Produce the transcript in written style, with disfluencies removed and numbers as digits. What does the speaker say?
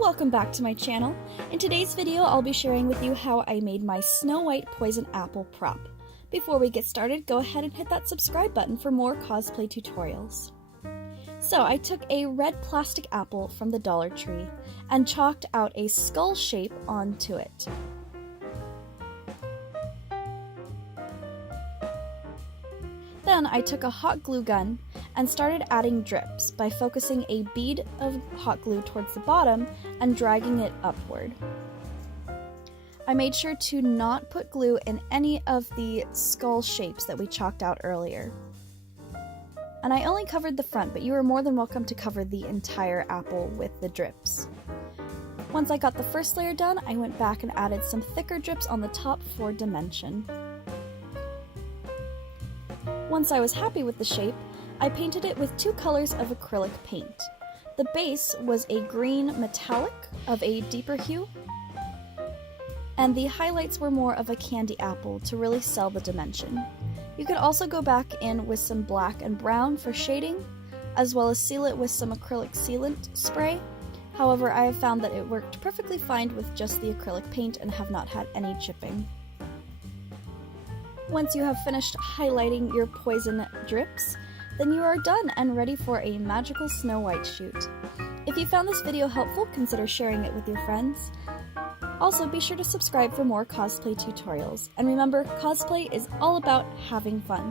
Welcome back to my channel. In today's video, I'll be sharing with you how I made my Snow White poison apple prop. Before we get started, go ahead and hit that subscribe button for more cosplay tutorials. So I took a red plastic apple from the Dollar Tree and chalked out a skull shape onto it. Then I took a hot glue gun and started adding drips by focusing a bead of hot glue towards the bottom and dragging it upward. I made sure to not put glue in any of the skull shapes that we chalked out earlier. And I only covered the front, but you are more than welcome to cover the entire apple with the drips. Once I got the first layer done, I went back and added some thicker drips on the top for dimension. Once I was happy with the shape, I painted it with two colors of acrylic paint. The base was a green metallic of a deeper hue, and the highlights were more of a candy apple to really sell the dimension. You could also go back in with some black and brown for shading, as well as seal it with some acrylic sealant spray. However, I have found that it worked perfectly fine with just the acrylic paint and have not had any chipping. Once you have finished highlighting your poison drips, then you are done and ready for a magical Snow White shoot. If you found this video helpful, consider sharing it with your friends. Also, be sure to subscribe for more cosplay tutorials. And remember, cosplay is all about having fun.